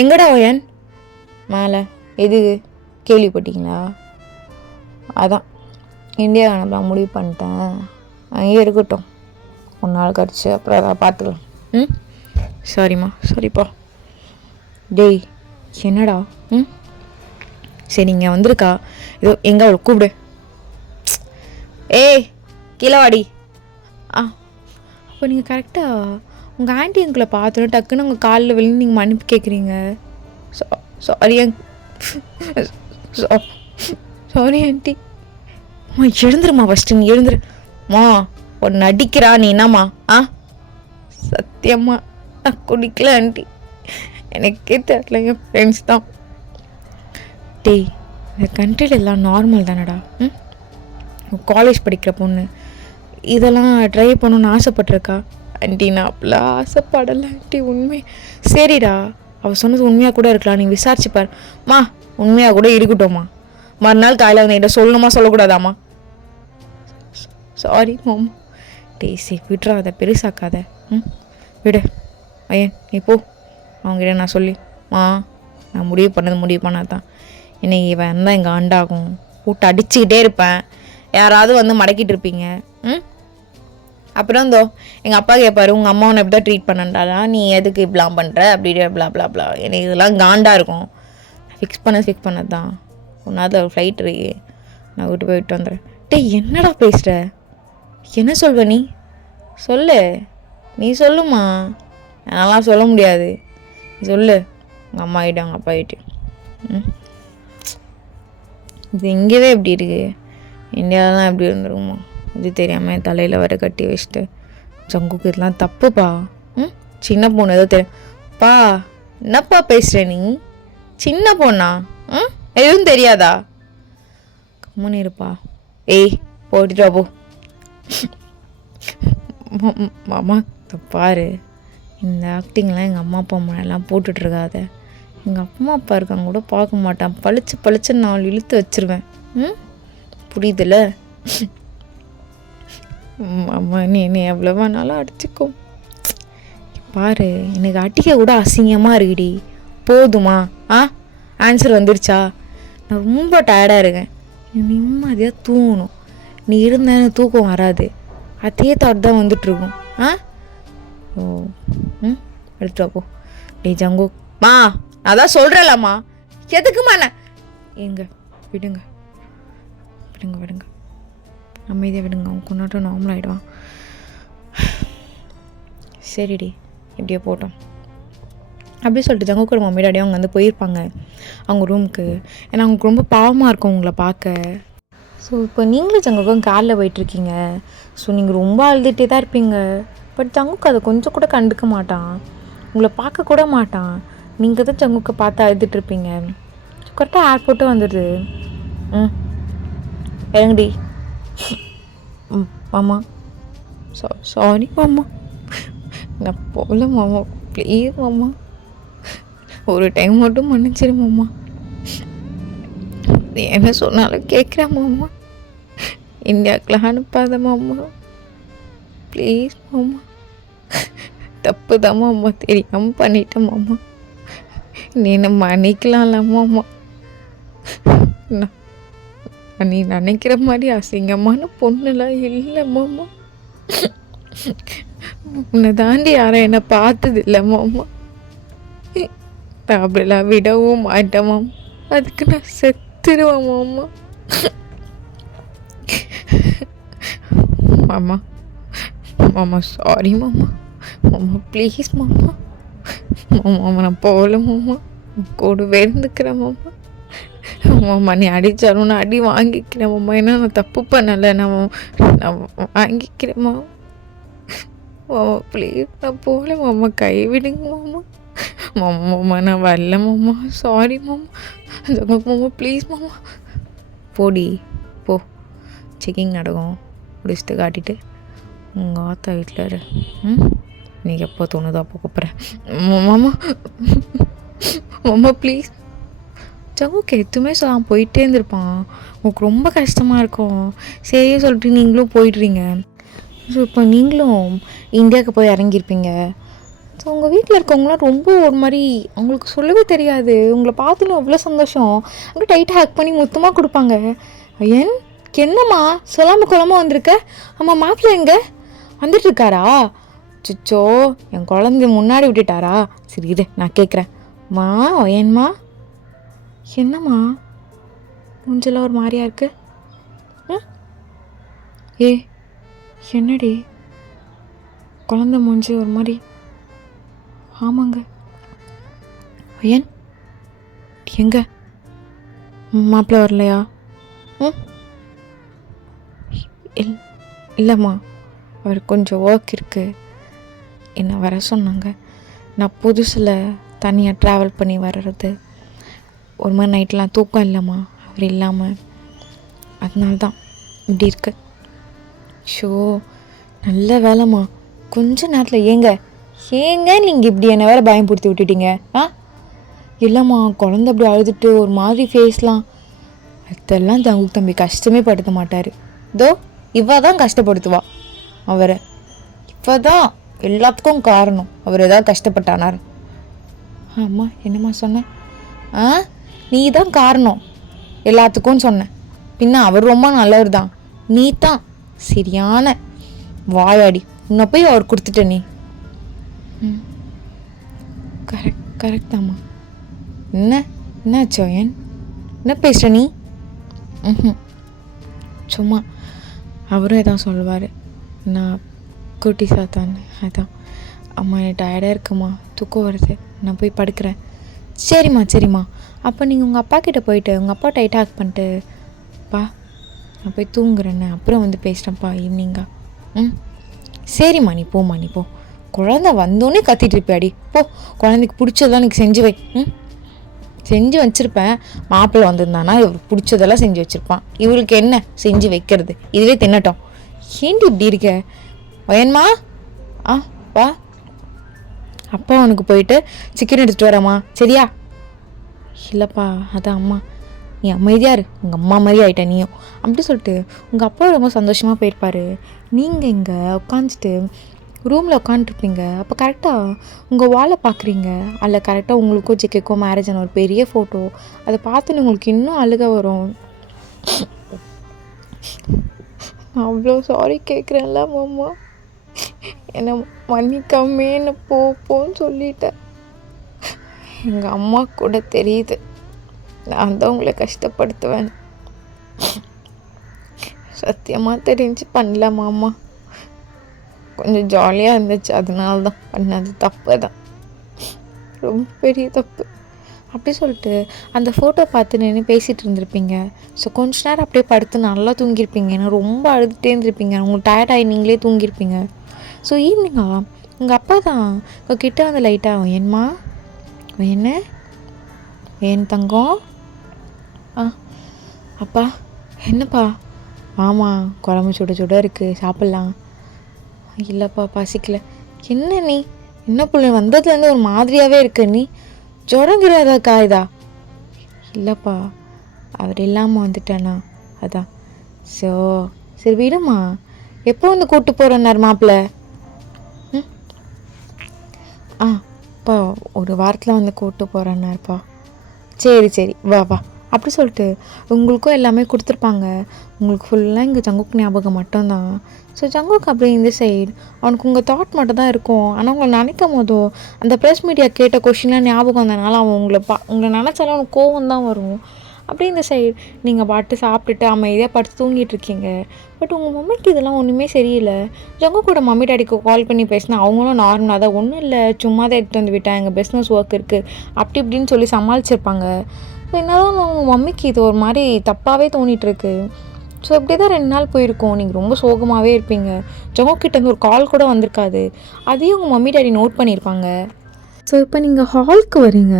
எங்கடா ஓயன்? மேலே. எது கேள்விப்பட்டீங்களா? அதான் இந்தியா நான் முடிவு பண்ணிட்டேன், அங்கேயே இருக்கட்டும், ஒரு நாள் கழிச்சு அப்புறம் அதை பார்த்துக்கலாம். சாரிம்மா, சாரிப்பா. டேய் என்னடா? சரி இங்கே வந்திருக்கா, ஏதோ எங்கே அவளை கூப்பிடு. ஏய் கீழே வாடி. அப்போ நீங்கள் கரெக்டாக உங்கள் ஆண்டி எங்களை பார்த்தோன்னே டக்குன்னு உங்கள் காலில் விழுந்து நீங்கள் மன்னிப்பு கேட்குறீங்க. Sorry sorry aunty. எழுந்துருமா ஃபஸ்ட்டு, நீ எழுந்துருமா. ஒரு நடிக்கிறா நீ என்னம்மா? சத்தியம்மா நான் குடிக்கல ஆண்டி, எனக்கே தெரியல, என் ஃப்ரெண்ட்ஸ் தான். டேய் இந்த கண்ட்ரியில் எல்லாம் நார்மல் தானடா. காலேஜ் படிக்கிற பொண்ணு இதெல்லாம் ட்ரை பண்ணணுன்னு ஆசைப்பட்ருக்கா ஆண்டி? நான் அப்படிலாம் ஆசைப்படலை ஆண்டி, உண்மை. சரிடா, அவள் சொன்னது உண்மையாக கூட இருக்கலாம், நீ விசாரிச்சுப்பார். உண்மையாக கூட இருக்கட்டும்மா, மறுநாள் காலையில் வந்து என்கிட்ட சொல்லணுமா சொல்லக்கூடாதாம்மா? சாரி மாமா. டேய் சரி விட்றா, அதை பெருசாக்காத. விடு ஐயன், நீ போ. அவங்ககிட்ட நான் சொல்லி நான் முடிவு பண்ணாதான் இன்னைக்கு இவன் தான் எங்கள் ஆண்டாகும், கூட்டு அடிச்சுக்கிட்டே இருப்பேன், யாராவது வந்து மடக்கிட்டு இருப்பீங்க. அப்புறம் தோ எங்கள் அப்பா கேட்பாரு, உங்கள் அம்மா உன்னை எப்படி தான் ட்ரீட் பண்ணண்டாடா, நீ எதுக்கு இப்படிலாம் பண்ணுற அப்படி பிளா எனக்கு இதெல்லாம் காண்டாக இருக்கும். ஃபிக்ஸ் பண்ணது தான். ஒன்றாவது ஒரு ஃப்ளைட் இருக்கு, நான் விட்டு வந்துடுறேன். டேய் என்னடா பேசுகிற, என்ன சொல்வ நீ? சொல்லு, நீ சொல்லுமா, என்னால் சொல்ல முடியாது, நீ சொல்லு. உங்கள் அம்மா கிட்ட உங்கள் அப்பா கிட்ட. இது இங்கேவே எப்படி இருக்குது, இந்தியாவில் தான் எப்படி இருந்துருக்குமா? இது தெரியாமல் தலையில் வர கட்டி வச்சுட்டு. ஜங்குக்கு இதெல்லாம் தப்புப்பா. சின்ன பொண்ணு ஏதோ தெரியும்ப்பா. என்னப்பா பேசுகிற நீ? சின்ன பொண்ணா? எதுவும் தெரியாதா? கம்முன்னு இருப்பா. ஏய் போட்டுட்டு போ. மாமா பாரு, இந்த ஆக்டிங்லாம் எங்கள் அம்மா அப்பா முன்னெல்லாம் போட்டுட்ருக்காத. எங்கள் அம்மா அப்பா இருக்காங்க கூட பார்க்க மாட்டான், பளிச்சு நாலு இழுத்து வச்சிருவேன். புரியுதுல்ல? அம்மா நீ எவ்வளோ வேணாலும் அடிச்சுக்கோ. பாரு எனக்கு அடிக்க கூட அசிங்கமாக இருக்குடி, போதுமா? ஆன்சர் வந்துருச்சா? நான் ரொம்ப டயர்டாக இருக்கேன், நிம்மதியாக தூங்கணும். நீ இருந்தேன்னு தூக்கம் வராது, அதே தாட் தான் வந்துட்டுருக்கும். எடுத்துட்டு போ. டே ஜங்கு நான் தான் சொல்கிறேன்லம்மா, எதுக்குமா நான் விடுங்க அமைதியாக விடுங்க, அவன் கொண்டாட்டம் நார்மல் ஆகிடுவான். சரிடி இப்படியே போட்டோம். அப்படி சொல்லிட்டு ஜங்குக்கோட மம்மி டாடி அவங்க வந்து போயிருப்பாங்க அவங்க ரூமுக்கு. ஏன்னா அவங்களுக்கு ரொம்ப பாவமாக இருக்கும் உங்களை பார்க்க. ஸோ இப்போ நீங்களும் ஜங்குக்கும் காரில் போயிட்டுருக்கீங்க. ஸோ நீங்கள் ரொம்ப அழுதுகிட்டே தான் இருப்பீங்க. பட் ஜங்குக்கு அதை கொஞ்சம் கூட கண்டுக்க மாட்டான், உங்களை பார்க்க கூட மாட்டான். நீங்கள் தான் ஜங்குக்கை பார்த்து அழுதுட்டுருப்பீங்க. கரெக்டாக ஏர்போர்ட்டும் வந்துடுது. இறங்குடி. மாமா சாரி மாமா, நான் போகல மாமா, ப்ளீஸ் மாமா, ஒரு டைம் மட்டும் மன்னிச்சிரு மாமா, நீ என்ன சொன்னாலும் கேட்குறேன் மாமா, இந்தியாவுக்குலாம் அனுப்பாத மாமா, ப்ளீஸ் மாமா, தப்பு தான் மாமா, தெரியாமல் பண்ணிட்டேன் மாமா, நீ என்ன மன்னிக்கலாம்ல மாமா, நீ நினைக்கிற மாதிரி அசிங்கமான பொண்ணுலாம் இல்லை மாமா, உன்னை தாண்டி யாரும் என்னை பார்த்தது இல்லை மாமா, அப்படிலாம் விடவும் மாட்டேன் மாமா, அதுக்கு நான் செத்துருவேன் மாமா. மாமா மாமா சாரி மாமா, மாமா ப்ளீஸ் மாமா, மாமா நான் போகல மாமா, கூடவே இருந்துக்கிறேன் மாமா, மாமா நீ அடித்தாலும் நான் அடி வாங்கிக்கிறேன் மாமா, ஏன்னா நான் தப்பு பண்ணலை, நான் வாங்கிக்கிறேன் மாமா, மாமா ப்ளீஸ் நான் போகல மாமா, கை விடுங்க மாமா, மாமா மாமா நான் வரல மாமா, சாரி மாமா, மாமா ப்ளீஸ் மாமா. போடி போ, செக்கிங் நடக்கும் முடிச்சுட்டு காட்டிட்டு உங்கள் ஆத்தா வீட்டில் இரு. நீங்கள் எப்போ தோணுதோ அப்போ கூப்பிட்றேன் மாமா, மாமா ப்ளீஸ். ஜங்குக்கு எதுவுமே சொல்லாமல் போயிட்டே இருந்திருப்பான். உங்களுக்கு ரொம்ப கஷ்டமாக இருக்கும். சரியே சொல்லிட்டு நீங்களும் போயிடுறீங்க. ஸோ இப்போ நீங்களும் இந்தியாவுக்கு போய் இறங்கியிருப்பீங்க. ஸோ உங்கள் வீட்டில் இருக்கவங்களாம் ரொம்ப ஒரு மாதிரி அவங்களுக்கு சொல்லவே தெரியாது, உங்களை பார்த்துன்னு அவ்வளோ சந்தோஷம், அப்படியே டைட்டாக ஹேக் பண்ணி மொத்தமாக கொடுப்பாங்க. ஏன் என்னம்மா சொல்லாமல் கொள்ளாமல் வந்திருக்க, ஆமாம் மாப்பிள்ளை எங்கே வந்துட்டுருக்காரா, சிச்சோ என் குழந்தைய முன்னாடி விட்டுட்டாரா, சரி இது நான் கேட்குறேன் மா, ஏன்மா என்னம்மா மூஞ்செல்லாம் ஒரு மாதிரியா இருக்கு, ஏ என்னடி குழந்தை மூஞ்சி ஒரு மாதிரி, ஆமாங்க ஏன் எங்க மாப்பிள்ளை வரலையா, இல்லைம்மா அவருக்கு கொஞ்சம் ஒர்க் இருக்குது, என்னை வர சொன்னாங்க, நான் புதுசில் தனியாக ட்ராவல் பண்ணி வர்றது ஒரு மாதிரி நைட்லாம் தூக்கம் இல்லைம்மா அவர் இல்லாமல், அதனால தான் இப்படி இருக்கு. ஷோ நல்ல வேலைம்மா, கொஞ்ச நேரத்தில் ஏங்க நீங்கள் இப்படி என்னை வேறு பயம்படுத்தி விட்டுட்டீங்க. இல்லைம்மா குழந்த அப்படி அழுதுட்டு ஒரு மாதிரி ஃபேஸ்லாம், அதெல்லாம் ஜங்குக் தம்பி கஷ்டமே படுத்த மாட்டார், இதோ இவ தான் கஷ்டப்படுத்துவா அவரை, இவ தான் எல்லாத்துக்கும் காரணம், அவர் ஏதாவது கஷ்டப்பட்டானார். ஆமாம் என்னம்மா சொன்னேன், நீ தான் காரணம் எல்லாத்துக்கும் சொன்னேன், பின்ன அவர் ரொம்ப நல்லவர் தான், நீ தான் சரியான வாயாடி, உன்னை போய் அவர் கொடுத்துட்ட நீ. கரெக்ட் தாம்மா. என்னாச்சோ என்ன பேசுகிற நீ, சும்மா அவரும் எதாவது சொல்லுவார், நான் குட்டி சாத்தான்னு, அதான் அம்மா எனக்கு டயர்டாக இருக்குமா, தூக்கம் வருது, நான் போய் படுக்கிறேன். சரிம்மா அப்போ நீங்கள் உங்கள் அப்பா கிட்டே போயிட்டு உங்கள் அப்பா டைட்டாக ஹேக் பண்ணிட்டு, பா நான் போய் தூங்குறேன்னு அப்புறம் வந்து பேசுகிறேன்ப்பா ஈவினிங்கா. சரிம்மா நீ போ, குழந்த வந்தோடனே கத்திட்டு இருப்பியாடி, போ குழந்தைக்கு பிடிச்சதெல்லாம் எனக்கு செஞ்சு வை. செஞ்சு வச்சுருப்பேன், மாப்பிள்ளை வந்திருந்தானா இவருக்கு பிடிச்சதெல்லாம் செஞ்சு வச்சுருப்பான், இவளுக்கு என்ன செஞ்சு வைக்கிறது, இதுவே தின்னட்டும். ஏண்டி இப்படி இருக்க வயன்மா, வா அப்பா உனக்கு போயிட்டு சிக்கன் எடுத்துகிட்டு வரேம்மா, சரியா. இல்லைப்பா அதான் அம்மா, நீ அமைதியாக இரு, உங்கள் அம்மா மாதிரி ஆகிட்ட நீயும், அப்படி சொல்லிட்டு உங்கள் அப்பா ரொம்ப சந்தோஷமாக போயிருப்பார். நீங்கள் இங்கே உட்காந்துட்டு ரூமில் உட்காந்துருப்பீங்க. அப்போ கரெக்டாக உங்கள் வாலை பார்க்குறீங்க, அதில் கரெக்டாக உங்களுக்கும் ஜிக்கேக்கும் மேரேஜ் ஆன ஒரு பெரிய ஃபோட்டோ, அதை பார்த்துன்னு உங்களுக்கு இன்னும் அழுக வரும். நான் அவ்வளோ சாரி கேட்குறேன்ல மாமா, என்னை மன்னிக்காமே என்னை போன்னு சொல்லிட்டேன். எங்கள் அம்மா கூட தெரியுது நான் தான் உங்களை கஷ்டப்படுத்துவேன், சத்தியமாக தெரிஞ்சு பண்ணல மாமா, கொஞ்சம் ஜாலியாக இருந்துச்சு அதனால தான் பண்ணது, தப்பு தான், ரொம்ப பெரிய தப்பு. அப்படி சொல்லிட்டு அந்த ஃபோட்டோ பார்த்து நின்று பேசிகிட்டு இருந்திருப்பீங்க. ஸோ கொஞ்ச நேரம் அப்படியே படுத்து நல்லா தூங்கியிருப்பீங்க. ஏன்னா ரொம்ப அழுதுகிட்டே இருந்திருப்பீங்க. உங்களுக்கு டயர்ட் ஆகி நீங்களே தூங்கியிருப்பீங்க. ஸோ ஈவினிங்கா உங்கள் அப்பா தான் உங்கள் கிட்டே வந்து லைட்டாக ஏன்மா என்ன ஏன் தங்கம் அப்பா என்னப்பா ஆமாம் குழம்பு சுட சுட இருக்குது சாப்பிட்லாம். இல்லைப்பா பசிக்கல. என்ன நீ என்ன பிள்ளை வந்ததுலேருந்து ஒரு மாதிரியாகவே இருக்க நீ ஜுரங்கிறதா காயுதா? இல்லைப்பா அவர் இல்லாமல் வந்துட்டேண்ணா அதான். சரி விடுமா. எப்போ வந்து கூப்பிட்டு போகிறேன்னார் மாப்பிள்ளை? அப்பா ஒரு வாரத்தில் வந்து கூப்பிட்டு போகிறேன்னாருப்பா. சரி வா வா அப்படி சொல்லிட்டு உங்களுக்கும் எல்லாமே கொடுத்துருப்பாங்க. உங்களுக்கு ஃபுல்லாக இங்கே ஜங்குக்கு ஞாபகம் மட்டும்தான். ஸோ ஜங்குக்கு அப்படியே இந்த சைடு அவனுக்கு உங்கள் தாட் மட்டும் தான் இருக்கும். ஆனால் உங்களை நினைக்கும் போதோ அந்த ப்ரெஸ் மீடியா கேட்ட கொஷின்லாம் ஞாபகம் வந்ததுனால அவன் உங்களை நினச்சாலும் அவனுக்கு கோவம் தான் வரும். அப்படியே இந்த சைடு நீங்கள் பாட்டு சாப்பிட்டுட்டு அமைதியாக படுத்து தூங்கிட்டு இருக்கீங்க. பட் உங்கள் மம்மிக்கு இதெல்லாம் ஒன்றுமே சரியில்லை. ஜங்கு கூட மம்மி டாடிக்கு கால் பண்ணி பேசினா அவங்களும் நார்மலாக தான் ஒன்றும் இல்லை சும்மா தான் எடுத்து வந்து விட்டேன் எங்கள் பிஸ்னஸ் ஒர்க் இருக்குது அப்படி இப்படின்னு சொல்லி சமாளிச்சிருப்பாங்க. ஸோ என்னாலும் உங்கள் மம்மிக்கு இது ஒரு மாதிரி தப்பாகவே தோணிகிட்ருக்கு. ஸோ இப்படி தான் 2 நாள் போயிருக்கோம். நீங்கள் ரொம்ப சோகமாகவே இருப்பீங்க. ஜங்கு கிட்டேருந்து ஒரு கால் கூட வந்திருக்காது. அதையும் உங்கள் மம்மி டாடி நோட் பண்ணியிருப்பாங்க. ஸோ இப்போ நீங்கள் ஹாலுக்கு வரீங்க.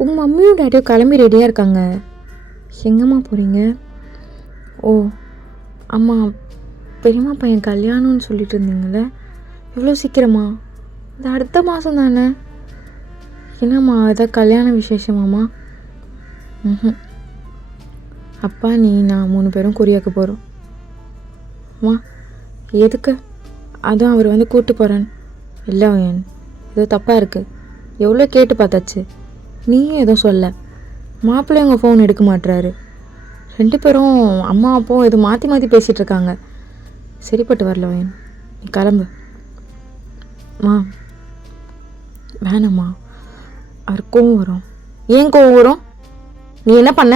உங்கள் மம்மியும் டாடியும் கிளம்பி ரெடியாக இருக்காங்க. எங்கம்மா போகிறீங்க? ஓ அம்மா பெரியம்மா பையன் கல்யாணம்னு சொல்லிட்டு இருந்தீங்களே இவ்வளோ சீக்கிரமா? அது அடுத்த மாதம் தானே? என்னம்மா அதான் கல்யாண விசேஷமாம்மா? அப்பா நீ நான் 3 பேரும் கொரியாக்கு போகிறோம். அம்மா எதுக்கு? அதுவும் அவர் வந்து கூப்பிட்டு போகிறேன். இல்லை ஏதோ தப்பாக இருக்குது. எவ்வளோ கேட்டு பார்த்தாச்சு நீயும் எதுவும் சொல்ல. மாப்பிள்ளையும் உங்கள் ஃபோன் எடுக்க மாட்டுறாரு. 2 பேரும் அம்மா அப்பாவும் எதுவும் மாற்றி பேசிகிட்டு இருக்காங்க. சரிப்பட்டு வரல நீ கிளம்பு. வேணாம்மா அவர் கோவம் வரும். ஏன் கோவம் வரும்? நீ என்ன பண்ண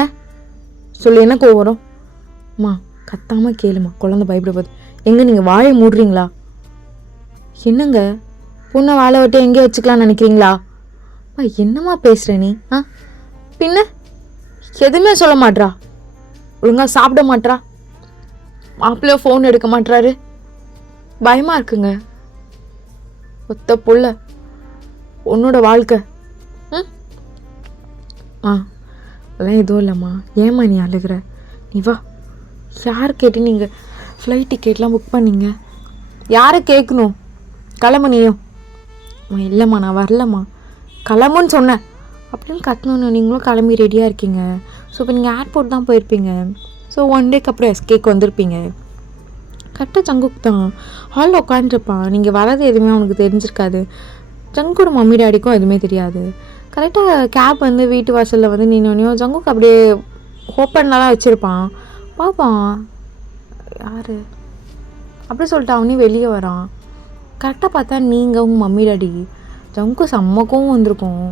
சொல்லு, என்ன கோவம் வரும்? கத்தாமல் கேளுமா, குழந்தை பயப்பட போகுது. எங்கே நீங்கள் வாயை மூடுறீங்களா? என்னங்க பொண்ணை வாழை விட்டு எங்கேயே வச்சுக்கலான்னு நினைக்கிறீங்களா? என்னம்மா பேசுகிற நீ? பின்ன எதுவுமே சொல்ல மாட்றா, ஒழுங்காக சாப்பிட மாட்றா, மாப்பிள்ளையோ ஃபோன் எடுக்க மாட்றாரு. பயமாக இருக்குங்க. ஒத்த புள்ள உன்னோட வாழ்க்கை. அதெல்லாம் எதுவும் இல்லைம்மா. ஏம்மா நீ அழுகிற? நீ வா. யார் கேட்டு நீங்கள் ஃப்ளைட் டிக்கெட்லாம் புக் பண்ணீங்க? யாரை கேட்கணும்? கிளம்பு நீயும். இல்லைம்மா நான் வரலம்மா. கிளம்புன்னு சொன்னேன் அப்படின்னு கட்டணுன்னு நீங்களும் கிளம்பி ரெடியாக இருக்கீங்க. ஸோ இப்போ நீங்கள் ஏர்போர்ட் தான் போயிருப்பீங்க. ஸோ 1 டேக்கு அப்புறம் எஸ்கேக்கு வந்திருப்பீங்க. கரெக்டாக ஜங்குக்கு தான் ஹாலில் உட்காந்துருப்பான். நீங்கள் வர்றது எதுவுமே அவனுக்கு தெரிஞ்சிருக்காது. ஜங்குவோட மம்மி டாடிக்கும் எதுவுமே தெரியாது. கரெக்டாக கேப் வந்து வீட்டு வாசலில் வந்து நின்னோனையும் ஜங்குக்கு அப்படியே ஓப்பனில் தான் வச்சுருப்பான். பார்ப்பான் யார் அப்படி சொல்லிட்டு அவனையும் வெளியே வரான். கரெக்டாக பார்த்தா நீங்கள் உங்கள் மம்மி டாடி. ஜங்கு செம்மக்கவும் வந்திருக்கும்.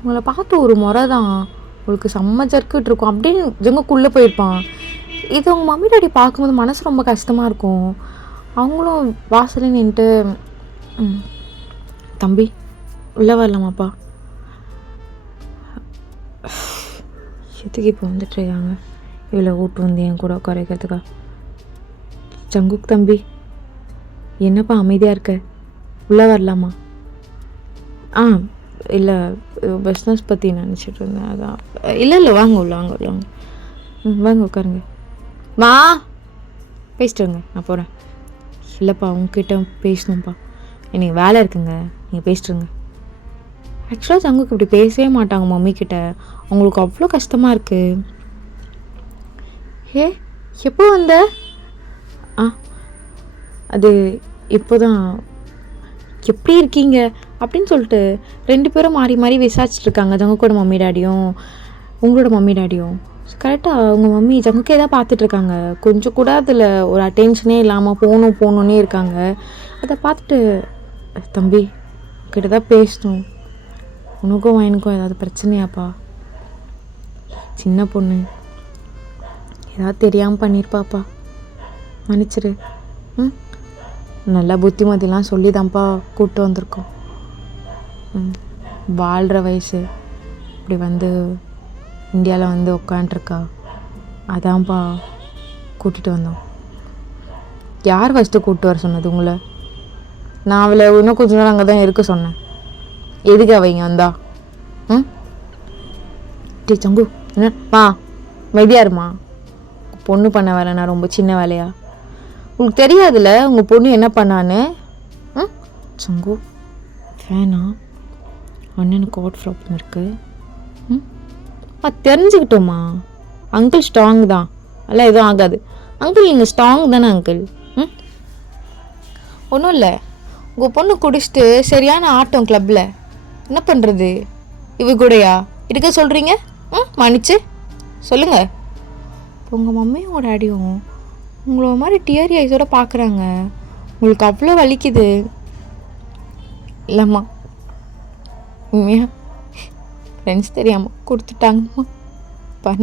உங்களை பார்த்து ஒரு முறை தான் உங்களுக்கு செம்ம ஜர்க்கிட்டு இருக்கும் அப்படின்னு ஜங்குக்குள்ளே போயிருப்பான். இது உங்கள் மம்மி டாடி பார்க்கும்போது மனசு ரொம்ப கஷ்டமாக இருக்கும். அவங்களும் வாசலில் நின்றுட்டு தம்பி உள்ளே வரலாமாப்பா? எதுக்கு இப்போ வந்துட்டுருக்காங்க இவ்வளோ ஓட்டு வந்து என் கூட உட்காரக்கிறதுக்கா? ஜங்குக் தம்பி என்னப்பா அமைதியாக இருக்க? உள்ளே வரலாமா? இல்லை பிஸ்னஸ் பற்றி நினச்சிட்டு இருந்தேன் அதான். இல்லை வாங்க உள்ள வாங்க வாங்க உட்காருங்க. பேசிட்டுருங்க நான் போகிறேன். இல்லைப்பா உங்ககிட்ட பேசணும்ப்பா, எனக்கு வேலை இருக்குங்க, நீங்கள் பேசிட்டுருங்க. ஆக்சுவலாக ஜங்குக்கு இப்படி பேசவே மாட்டாங்க மம்மிக்கிட்ட. அவங்களுக்கு அவ்வளோ கஷ்டமாக இருக்குது. எப்போ வந்த? அது இப்போ தான். எப்படி இருக்கீங்க அப்படின்னு சொல்லிட்டு 2 பேரும் மாறி விசாரிச்சுட்ருக்காங்க. ஜங்குக்கோட மம்மி டாடியும் உங்களோட மம்மி டாடியும். கரெக்டாக உங்கள் மம்மி ஜங்குக்கே தான் பார்த்துட்ருக்காங்க. கொஞ்சம் கூட அதில் ஒரு அட்டென்ஷனே இல்லாமல் போகணுன்னே இருக்காங்க. அதை பார்த்துட்டு தம்பி கிட்ட தான் பேசணும், உனக்கும் எனக்கும் ஏதாவது பிரச்சனையாப்பா? சின்ன பொண்ணு ஏதாவது தெரியாமல் பண்ணியிருப்பாப்பா, மன்னிச்சிரு. நல்லா புத்திமதிலாம் சொல்லி தான்ப்பா கூப்பிட்டு வந்திருக்கோம். வாழ்கிற வயசு இப்படி வந்து இந்தியாவில் வந்து உட்காண்ட்ருக்கா. அதான்ப்பா கூட்டிகிட்டு வந்தோம். யார் ஃபஸ்ட்டு கூப்பிட்டு வர சொன்னது உங்களை? நான் அவளை இன்னும் கொஞ்ச நேரம் அங்கே தான் இருக்க சொன்னேன். எதுக்கு அவங்க வந்தா? டே சங்கு என்ன வா மைதியா இருமா. பொண்ணு பண்ண வேலைண்ணா ரொம்ப சின்ன வேலையா? உங்களுக்கு தெரியாதுல்ல உங்கள் பொண்ணு என்ன பண்ணான்னு? சங்கு வேணா அண்ணனுக்கு ஹார்ட் ப்ராப்ளம் இருக்குது. தெரிஞ்சுக்கிட்டோம்மா. அங்கிள் ஸ்ட்ராங் தான், அதெல்லாம் எதுவும் ஆகாது. அங்கிள் நீங்கள் ஸ்ட்ராங் தானே அங்கிள்? ஒன்றும் இல்லை. உங்கள் பொண்ணு குடிச்சிட்டு சரியான ஆட்டம் கிளப்பில் என்ன பண்ணுறது? இவ கூடயா இருக்க சொல்கிறீங்க? மன்னிச்சு சொல்லுங்கள். உங்கள் மம்மியும் உங்கள் டேடியும் உங்களை மாதிரி டியரி ஐஸோடு பார்க்குறாங்க. உங்களுக்கு அவ்வளோ வலிக்குது இல்லைம்மா? உண்மையா ஃப்ரெண்ட்ஸ் தெரியாமல் கொடுத்துட்டாங்கம்மா.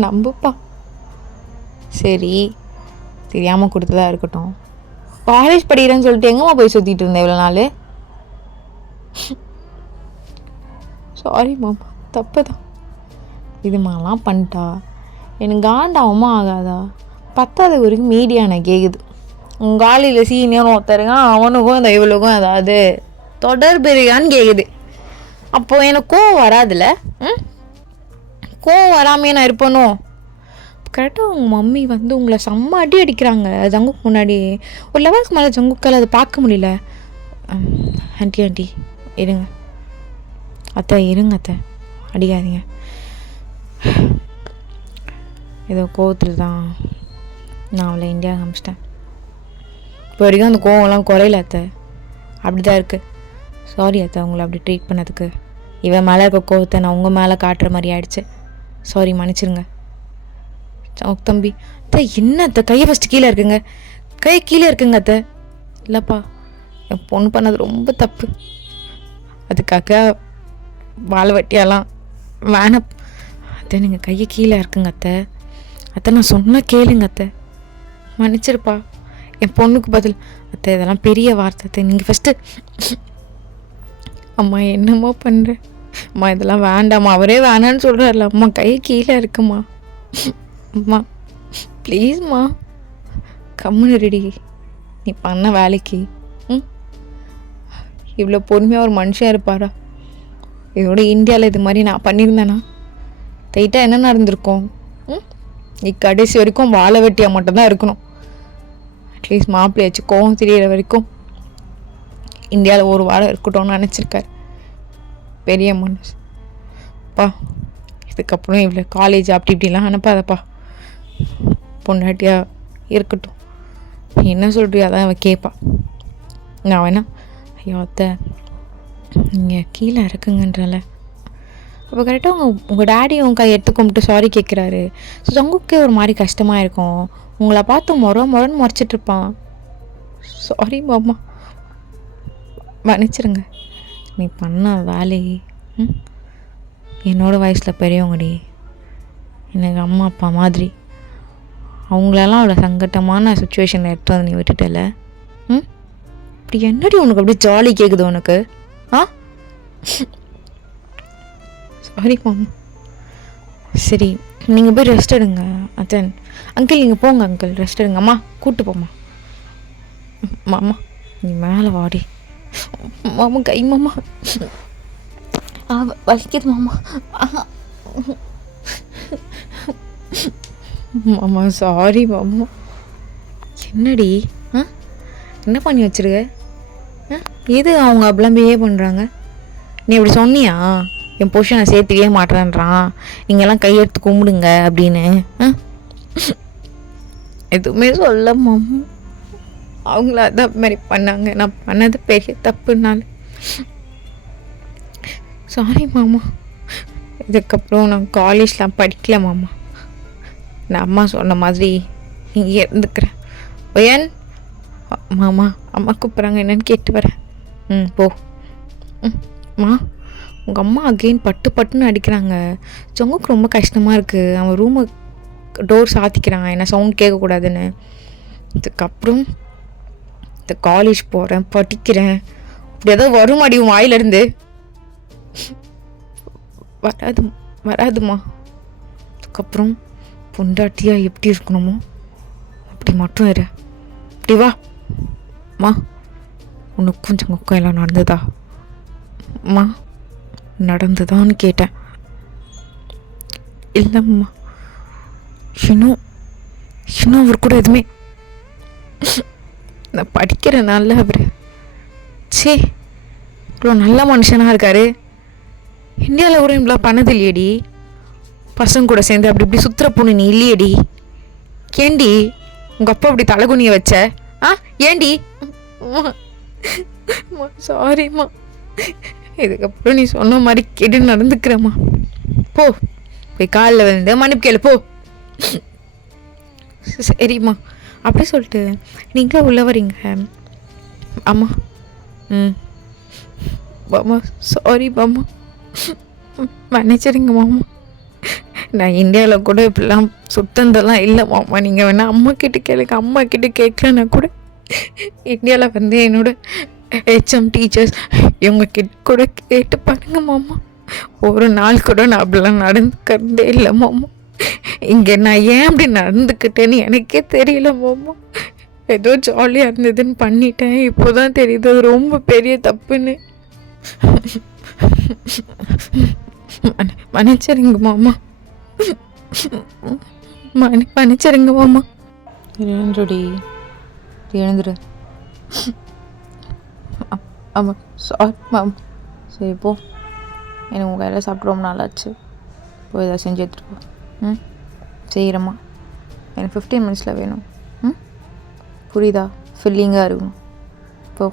நம்புப்பா. சரி தெரியாமல் கொடுத்ததா இருக்கட்டும். காலேஜ் படிக்கிறேன்னு சொல்லிட்டு எங்கம்மா போய் சுற்றிட்டு இருந்தேன் இவ்வளோ நாள்? சாரி மாமா, தப்பு தான். இது மாதிரிலாம் பண்ணிட்டா எனக்கு காண்டாவமா ஆகாதா? 10வது வரைக்கும் மீடியான கேட்குது. உங்கள் காலையில் சீனியரும் ஒருத்தருங்க, அவனுக்கும் இந்த இவளுக்கும் ஏதாவது தொடர்பு இருக்கான்னு கேட்குது. அப்போது எனக்கு கோவம் வராதுல்ல? கோவம் வராமையே நான் இருப்பணும். கரெக்டாக உங்கள் மம்மி வந்து உங்களை செம்ம அடி அடிக்கிறாங்க ஜங்குக்கு முன்னாடி. ஒரு லெவலுக்கு மேலே ஜங்குக்கால் அதை பார்க்க முடியல. ஆண்டி இருங்க அத்தை, இருங்க அத்தை, அடிக்காதீங்க. ஏதோ கோவத்தில் தான் நான் அவளை இந்தியா காமிச்சிட்டேன். இப்போ வரைக்கும் அந்த கோவம்லாம் குறையில அத்தை, அப்படி தான் இருக்குது. சாரி அத்தை உங்களை அப்படி ட்ரீட் பண்ணதுக்கு. இவன் மேலே இருக்க கோவத்தை நான் உங்கள் மேலே காட்டுற மாதிரி ஆயிடுச்சு. சாரி, மன்னிச்சிருங்க. தம்பி அத்தை என்ன அத்தை கையை ஃபஸ்ட்டு கீழே இருக்குங்க, கை கீழே இருக்குங்க அத்தை. இல்லைப்பா என் பொண்ணு பண்ணது ரொம்ப தப்பு. அதுக்காக வாழை வட்டியாலாம் வேணாம் அத்தை. நீங்கள் கையை கீழே இருக்குங்க அத்தை. அத்தை நான் சொன்னால் கேளுங்க அத்தை, மன்னிச்சிருப்பா. என் பொண்ணுக்கு பதில் அத்தை இதெல்லாம் பெரிய வார்த்தை அத்தை. நீங்கள் ஃபஸ்ட்டு அம்மா என்னம்மா பண்ணுறேன் அம்மா, இதெல்லாம் வேண்டாம்மா, அவரே வேணான்னு சொல்கிறார்ல அம்மா. கை கீழே இருக்குமா அம்மா, ப்ளீஸ்மா கம்முன்னு ரெடி. நீ பண்ண வேலைக்கு இவ்வளோ பொறுமையாக ஒரு மனுஷன் இருப்பாரா? இதோட இந்தியாவில் இது மாதிரி நான் பண்ணியிருந்தேன்னா டைட்டாக என்ன நடந்திருக்கும்? நீ கடைசி வரைக்கும் வாழை வெட்டியாக மட்டும்தான் இருக்கணும். அட்லீஸ்ட் மாப்பிள்ளையாச்சு கோவம் தெரியிற வரைக்கும் இந்தியாவில் ஒரு வாரம் இருக்கட்டும்னு நினச்சிருக்காரு பெரிய மனுஷ். பா இதுக்கப்புறம் இவ்வளோ காலேஜ் அப்படி இப்படிலாம் அனுப்பாதப்பா. பொண்டாட்டியாக இருக்கட்டும், நீ என்ன சொல்கிறியோ அதான் அவன் கேட்பா. நான் வேணா ஐயோ அத்தை நீங்கள் கீழே இருக்குங்கன்றல. அப்போ கரெக்டாக உங்கள் டேடி உங்கள் கை எடுத்து கும்பிட்டு சாரி கேட்குறாரு. ஸோ ஜங்குக்கே ஒரு மாதிரி கஷ்டமாக இருக்கும். உங்களை பார்த்து முறைன்னு முறைச்சிட்ருப்பான். சாரி மாமா, மன்னிச்சிருங்க. நீ பண்ண வேலை என்னோடய வயசில் பெரியவங்கடி, எனக்கு அம்மா அப்பா மாதிரி. அவங்களெல்லாம் அவ்வளோ சங்கட்டமான சுச்சுவேஷனில் எடுத்து வந்து நீ விட்டுட்டல. இப்படி என்னடி உனக்கு அப்படி ஜாலி கேட்குது உனக்கு? சாரி மாமா. சரி நீங்கள் போய் ரெஸ்ட் எடுங்க. அத்தன் அங்கிள் நீங்கள் போங்க அங்கிள், ரெஸ்ட் எடுங்க. அம்மா கூப்பிட்டு போம்மா. மாமா நீ மேலே வாடி. மாமா கை மாமா வலிக்குது மாமா. மாமா சாரி மாமா. என்னடி என்ன பண்ணி வச்சிருக்க? எது அவங்க அப்படிலாம் பிஹேவ் பண்ணுறாங்க? நீ இப்படி சொன்னியா என் பொஷனை சேர்த்துக்கவே மாட்டேன்றான், நீங்கள்லாம் கையெடுத்து கும்பிடுங்க அப்படின்னு? எதுவுமே சொல்ல மாமா. அவங்கள அதான் மாதிரி பண்ணாங்க, நான் பண்ணது பெரிய தப்புனால. சாரி மாமா. இதுக்கப்புறம் நான் காலேஜ்லாம் படிக்கல மாமா. நான் அம்மா சொன்ன மாதிரி இங்கே இருந்துக்கிறேன். ஏன் மாமா அம்மா கூப்பிட்றாங்க, என்னன்னு கேட்டு வரேன். போ. மா உங்கள் அம்மா அகெயின் பட்டுன்னு அடிக்கிறாங்க. ஜங்குக்கு ரொம்ப கஷ்டமாக இருக்குது. அவன் ரூமை டோர் சாத்திக்கிறான், என்ன சவுண்ட் கேட்கக்கூடாதுன்னு. இதுக்கப்புறம் இந்த காலேஜ் போகிறேன், படிக்கிறேன், இப்படி ஏதாவது வருமாடி உன் வாயிலிருந்து? வராது வராதுமா. அதுக்கப்புறம் பொண்டாட்டியாக எப்படி இருக்கணுமோ அப்படி மட்டும் இரு. இப்படி வா மா. உனக்கும் சங்குக்கும் எல்லாம் நடந்ததா மா? நடந்ததான்னு கேட்டேன். இல்லைம்மா, இன்னும் அவர் கூட எதுவுமே. நான் படிக்கிறனால அவர் சே இவ்வளோ நல்ல மனுஷனாக இருக்காரு. இந்தியாவில் கூட இவ்வளோ பண்ணது இல்லையடி. பசங்க கூட சேர்ந்து அப்படி இப்படி சுற்றுற பொண்ணு நீ இல்லையடி. ஏண்டி உங்கள் அப்பா அப்படி தலைகுனிய வச்ச? ஏண்டி? சாரிம்மா, இதுக்கப்புறம் நீ சொன்ன மாதிரி கேட்டு நடந்துக்கிறேம்மா. போய் காலில் வந்து மன்னிப்பு கேளு போ. சரிம்மா. அப்படி சொல்லிட்டு நீங்கள் உள்ள வரீங்க. ஆமாம். மாமா சாரி மாமா, மன்னிச்சிருங்க மாமா. நான் இந்தியாவில் கூட இப்படிலாம் சுத்தந்தெல்லாம் இல்லை மாமா. நீங்கள் வேணால் அம்மா கிட்ட கேளுங்க. அம்மா கிட்ட கேட்கலன்னா கூட இந்தியாவில் வந்து என்னோட ஹெச்எம் டீச்சர்ஸ் இவங்க கிட்ட கூட கேட்டு பாருங்க மாமா. ஒரு நாள் கூட நான் அப்படிலாம் நடந்துக்கிறதே இல்லை மாமா. இங்கே நான் ஏன் அப்படி நடந்துக்கிட்டேன்னு எனக்கே தெரியல மாமா. ஏதோ ஜாலியாக இருந்ததுன்னு பண்ணிட்டேன். இப்போதான் தெரியுது அது ரொம்ப பெரிய தப்புன்னு. மன்னிச்சிருங்க மாமா, மன்னிச்சிருங்க மாமா. எழுந்துடி, எழுந்துரு. ஆமாம் சாரி மாமா. சரி போ, எனக்கு உங்கள் கையில் சாப்பிட்டு ரொம்ப நாளாச்சு. போய் எதாவது செஞ்சு எடுத்துகிட்டு போ. செய்கிறேம்மா. எனக்கு 15 மினிட்ஸில் வேணும். புரியுதா? ஃபில்லிங்காக இருக்கும். போ.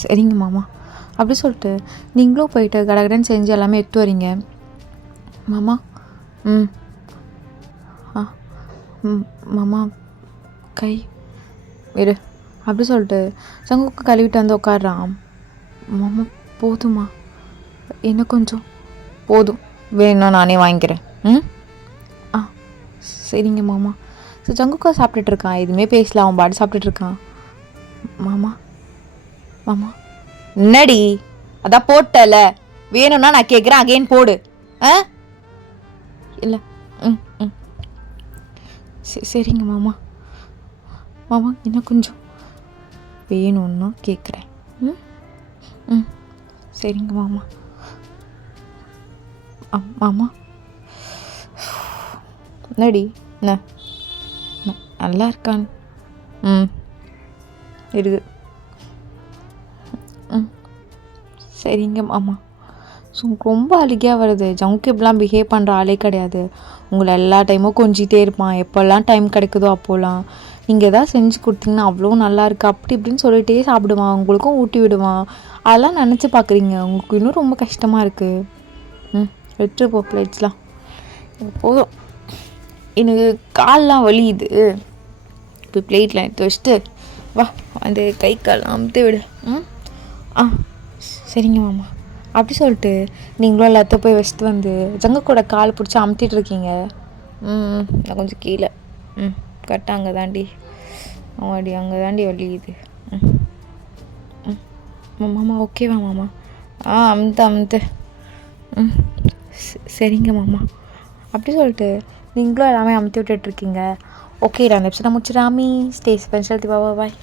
சரிங்க மாமா. அப்படி சொல்லிட்டு நீங்களும் போயிட்டு கடகடன்னு செஞ்சு எல்லாமே எடுத்து வரீங்க மாமா. மாமா கை இரு. அப்படி சொல்லிட்டு சங்குக்கு கழுவிட்டு வந்து உட்காடுறான். மாமா போதுமா? இன்னும் கொஞ்சம் போதும், வேணும் நானே வாங்கிக்கிறேன். சரிங்க மாமா. ஸோ ஜங்குக்கா சாப்பிட்டுட்டு இருக்கான். எதுவுமே பேசல, அவன் பாட்டு சாப்பிட்டுட்டு இருக்கான். மாமா என்னடி அதான் போட்டல, வேணும்னா நான் கேட்குறேன் அகைன் போடு. இல்லை. சரிங்க மாமா. இன்னும் கொஞ்சம் வேணும்னா கேட்குறேன். சரிங்க மாமா. மாமா என்னடி என்ன நல்லா இருக்கான்? இருக்கு. சரிங்க மாமா. ஸோ ரொம்ப அழுகையாக வருது. ஜங்கு இப்படிலாம் பிஹேவ் பண்ணுற ஆளே கிடையாது. உங்களை எல்லா டைமும் கொஞ்சிட்டே இருப்பான். எப்போல்லாம் டைம் கிடைக்குதோ அப்போலாம் நீங்கள் எதாவது செஞ்சு கொடுத்தீங்கன்னா அவ்வளோ நல்லா இருக்குது அப்படி இப்படின்னு சொல்லிகிட்டே சாப்பிடுவான். உங்களுக்கும் ஊட்டி விடுவான். அதெல்லாம் நினச்சி பார்க்குறீங்க, உங்களுக்கு இன்னும் ரொம்ப கஷ்டமாக இருக்குது. எடுத்துட்டு போ பிளேட்ஸ்லாம். போதும், எனக்கு கால்லாம் வலியுது. இப்போ பிளேட்டில் எடுத்து வச்சுட்டு வா, அந்த கை கால் அமுத்து விடு. சரிங்க மாமா. அப்படி சொல்லிட்டு நீங்களும் எல்லாத்தையும் போய் வச்சுட்டு வந்து ஜங்க கூட கால் பிடிச்சி அமுத்திட்டு இருக்கீங்க. நான் கொஞ்சம் கீழே கரெக்டாக அங்கே தாண்டி வலியுது. மாமா ஓகேவா மாமா? அமுத்து. சரிங்க மாமா. அப்படி சொல்லிட்டு நீங்களும் எல்லாமே அமுத்தி விட்டுட்ருக்கீங்க. ஓகே, அந்த எபிசோட முடிச்சு ராமி ஸ்டே ஸ்பெஷல். பாய்.